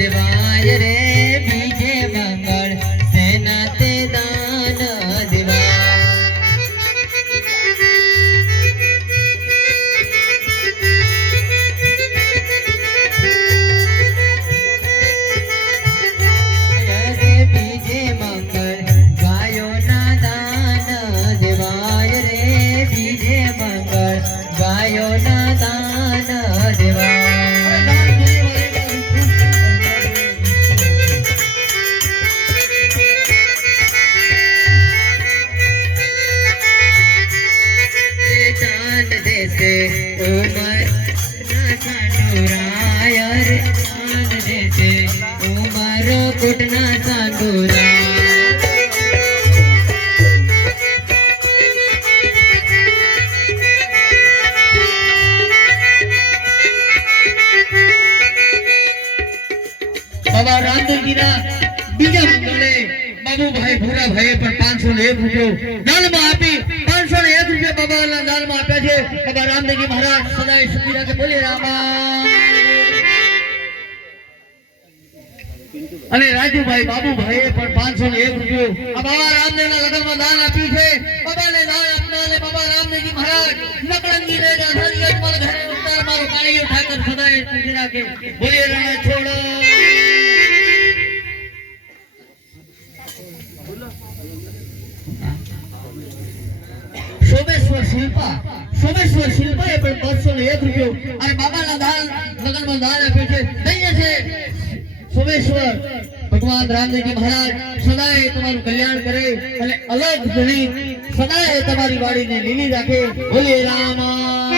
देवाय रे बीजे मंगल सेना ते दान देवाय कुटना सांगुरा बाबा रामदेव जी ना बीजा मंगले बाबू भाई भूरा भाई पर 501 रुपये दान में आपी 501 रुपये बाबा ना दान में आप्या छे बाबा रामदेव जी महाराज सदाय सुखी राखे बोले रामा અને રાજુભાઈ બાબુભાઈ પણ 501 રૂપિયો આ બાબા રામદેવના લગનમાં દાન આપ્યું છે બાબાને દાન આપનારે બાબા રામદેવજી મહારાજ લકડંગી રે હરિયત માર ઘરે ઉતાર મારો કાળીયો ઠાકર સદાય સુખી રાખે બોલે રણ છોડો સોમેશ્વર શિલ્પા એ પણ 501 રૂપિયો અને બાબાના દાન લગનમાં દાન આપ્યું છે ધન્ય છે सोमेश्वर भगवान रामदेव जी महाराज सदाय तुम्हारू कल्याण करे अने अलग धनी सदाय तुम्हारी वाड़ी ने लीली राखे बोले रामा।